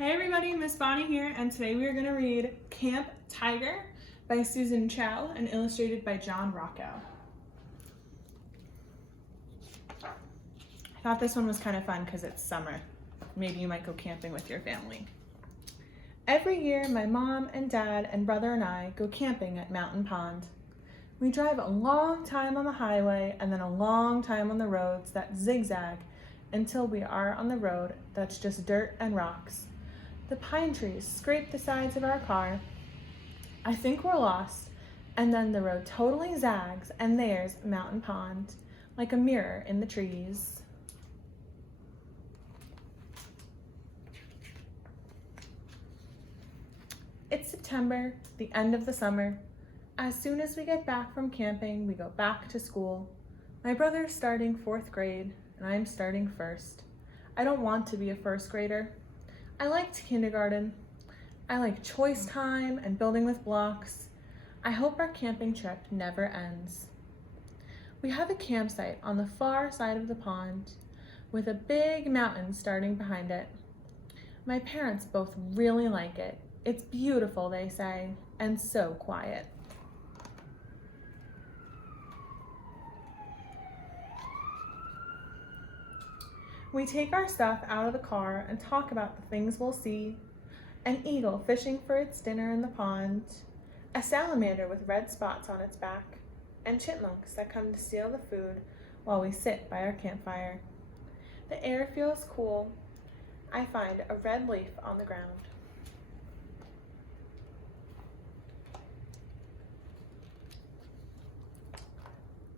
Hey everybody, Miss Bonnie here, and today we are going to read Camp Tiger by Susan Chow and illustrated by John Rocco. I thought this one was kind of fun because it's summer. Maybe you might go camping with your family. Every year, my mom and dad and brother and I go camping at Mountain Pond. We drive a long time on the highway and then a long time on the roads that zigzag until we are on the road that's just dirt and rocks. The pine trees scrape the sides of our car. I think we're lost, and then the road totally zags, and there's Mountain Pond, like a mirror in the trees. It's September, the end of the summer. As soon as we get back from camping, we go back to school. My brother's starting 4th grade, and I'm starting 1st. I don't want to be a 1st grader. I liked kindergarten. I like choice time and building with blocks. I hope our camping trip never ends. We have a campsite on the far side of the pond with a big mountain starting behind it. My parents both really like it. It's beautiful, they say, and so quiet. We take our stuff out of the car and talk about the things we'll see. An eagle fishing for its dinner in the pond, a salamander with red spots on its back, and chipmunks that come to steal the food while we sit by our campfire. The air feels cool. I find a red leaf on the ground.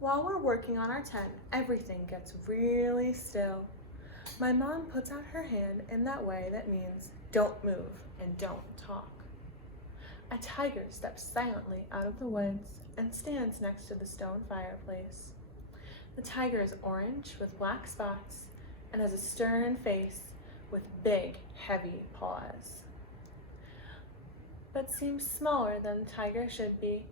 While we're working on our tent, everything gets really still. My mom puts out her hand in that way that means don't move and don't talk. A tiger steps silently out of the woods and stands next to the stone fireplace. The tiger is orange with black spots and has a stern face with big, heavy paws, but seems smaller than the tiger should be.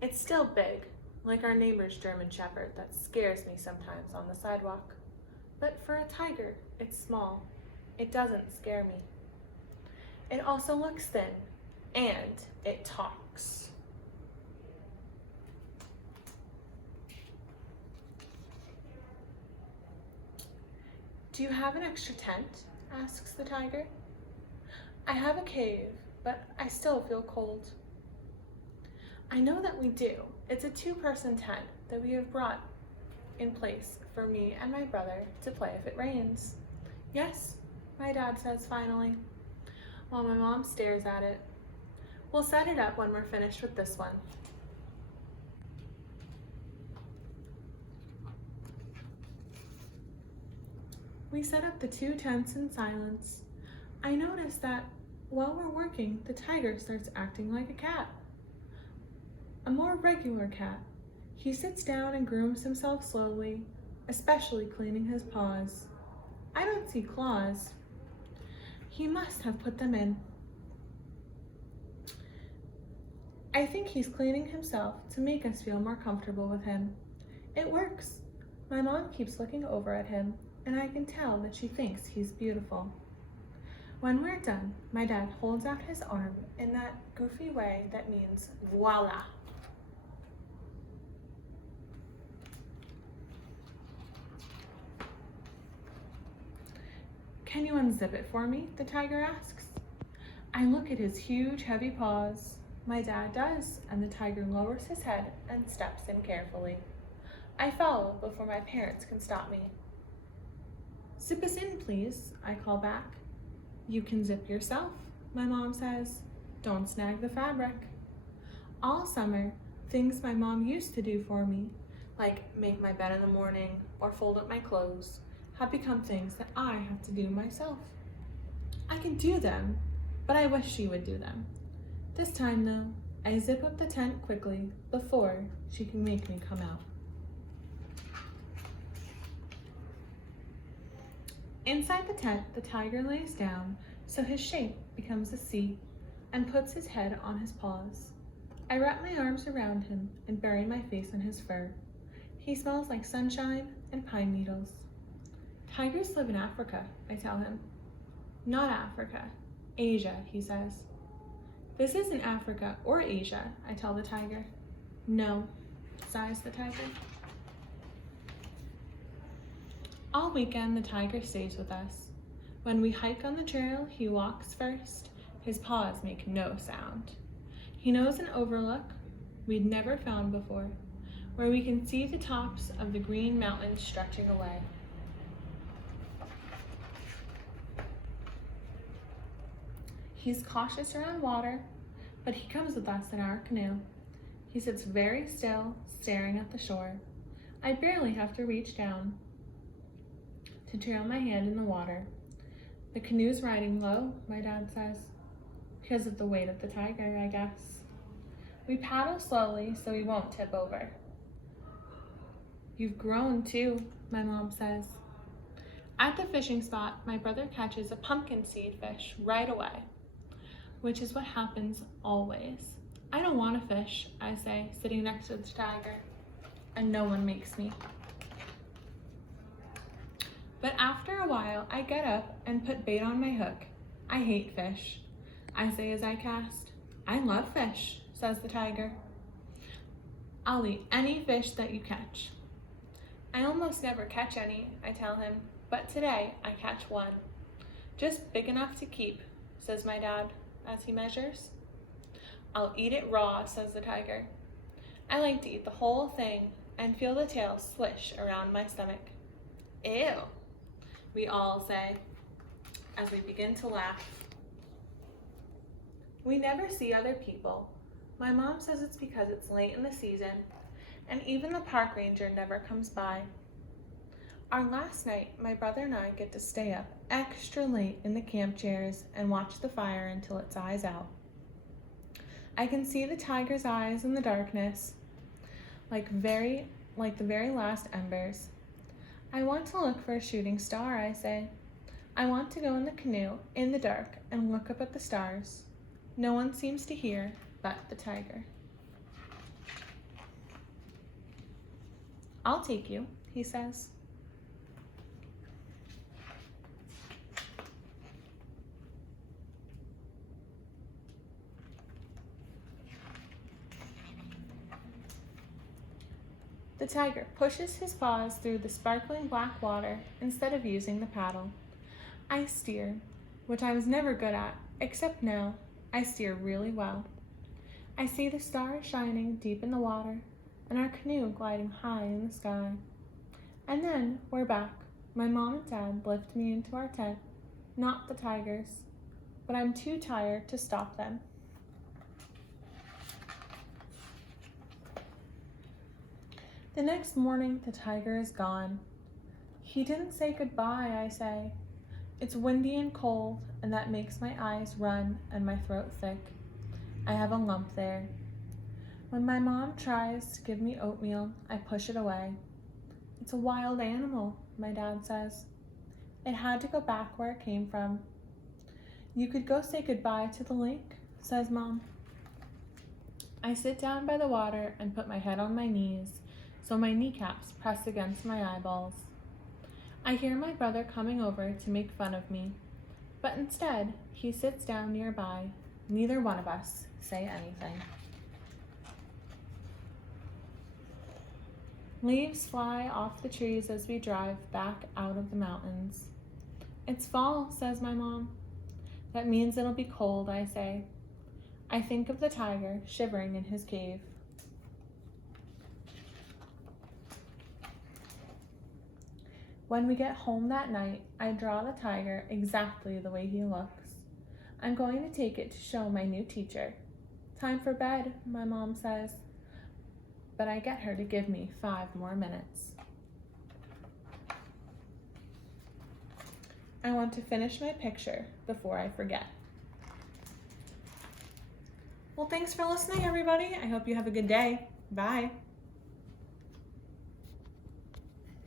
It's still big, like our neighbor's German Shepherd that scares me sometimes on the sidewalk. But for a tiger, it's small. It doesn't scare me. It also looks thin, and it talks. Do you have an extra tent? Asks the tiger. I have a cave, but I still feel cold. I know that we do. It's a 2-person tent that we have brought in place for me and my brother to play if it rains. Yes, my dad says finally, while my mom stares at it. We'll set it up when we're finished with this one. We set up the 2 tents in silence. I notice that while we're working, the tiger starts acting like a cat. A more regular cat. He sits down and grooms himself slowly, especially cleaning his paws. I don't see claws. He must have put them in. I think he's cleaning himself to make us feel more comfortable with him. It works. My mom keeps looking over at him, and I can tell that she thinks he's beautiful. When we're done, my dad holds out his arm in that goofy way that means voila. Can you unzip it for me? The tiger asks. I look at his huge, heavy paws. My dad does, and the tiger lowers his head and steps in carefully. I follow before my parents can stop me. Zip us in, please, I call back. You can zip yourself, my mom says. Don't snag the fabric. All summer, things my mom used to do for me, like make my bed in the morning or fold up my clothes, have become things that I have to do myself. I can do them, but I wish she would do them. This time though, I zip up the tent quickly before she can make me come out. Inside the tent, the tiger lays down so his shape becomes a C and puts his head on his paws. I wrap my arms around him and bury my face in his fur. He smells like sunshine and pine needles. Tigers live in Africa, I tell him. Not Africa. Asia, he says. This isn't Africa or Asia, I tell the tiger. No, sighs the tiger. All weekend, the tiger stays with us. When we hike on the trail, he walks first. His paws make no sound. He knows an overlook we'd never found before, where we can see the tops of the green mountains stretching away. He's cautious around water, but he comes with us in our canoe. He sits very still, staring at the shore. I barely have to reach down to trail my hand in the water. The canoe's riding low, my dad says, because of the weight of the tiger, I guess. We paddle slowly so he won't tip over. You've grown too, my mom says. At the fishing spot, my brother catches a pumpkin seed fish right away, which is what happens always. I don't want to fish, I say, sitting next to the tiger, and no one makes me. But after a while, I get up and put bait on my hook. I hate fish, I say as I cast. I love fish, says the tiger. I'll eat any fish that you catch. I almost never catch any, I tell him, but today I catch one. Just big enough to keep, says my dad as he measures. I'll eat it raw, says the tiger. I like to eat the whole thing and feel the tail swish around my stomach. Ew, we all say as we begin to laugh. We never see other people. My mom says it's because it's late in the season, and even the park ranger never comes by. Our last night, my brother and I get to stay up extra late in the camp chairs and watch the fire until it dies out. I can see the tiger's eyes in the darkness, like the very last embers. I want to look for a shooting star, I say. I want to go in the canoe in the dark and look up at the stars. No one seems to hear but the tiger. I'll take you, he says. The tiger pushes his paws through the sparkling black water instead of using the paddle. I steer, which I was never good at, except now I steer really well. I see the stars shining deep in the water and our canoe gliding high in the sky. And then we're back. My mom and dad lift me into our tent, not the tigers, but I'm too tired to stop them. The next morning, the tiger is gone. He didn't say goodbye, I say. It's windy and cold, and that makes my eyes run and my throat thick. I have a lump there. When my mom tries to give me oatmeal, I push it away. It's a wild animal, my dad says. It had to go back where it came from. You could go say goodbye to the lake, says Mom. I sit down by the water and put my head on my knees, so my kneecaps press against my eyeballs. I hear my brother coming over to make fun of me, but instead he sits down nearby. Neither one of us say anything. Leaves fly off the trees as we drive back out of the mountains. It's fall, says my mom. That means it'll be cold, I say. I think of the tiger shivering in his cave. When we get home that night, I draw the tiger exactly the way he looks. I'm going to take it to show my new teacher. Time for bed, my mom says, but I get her to give me 5 more minutes. I want to finish my picture before I forget. Well, thanks for listening, everybody. I hope you have a good day. Bye.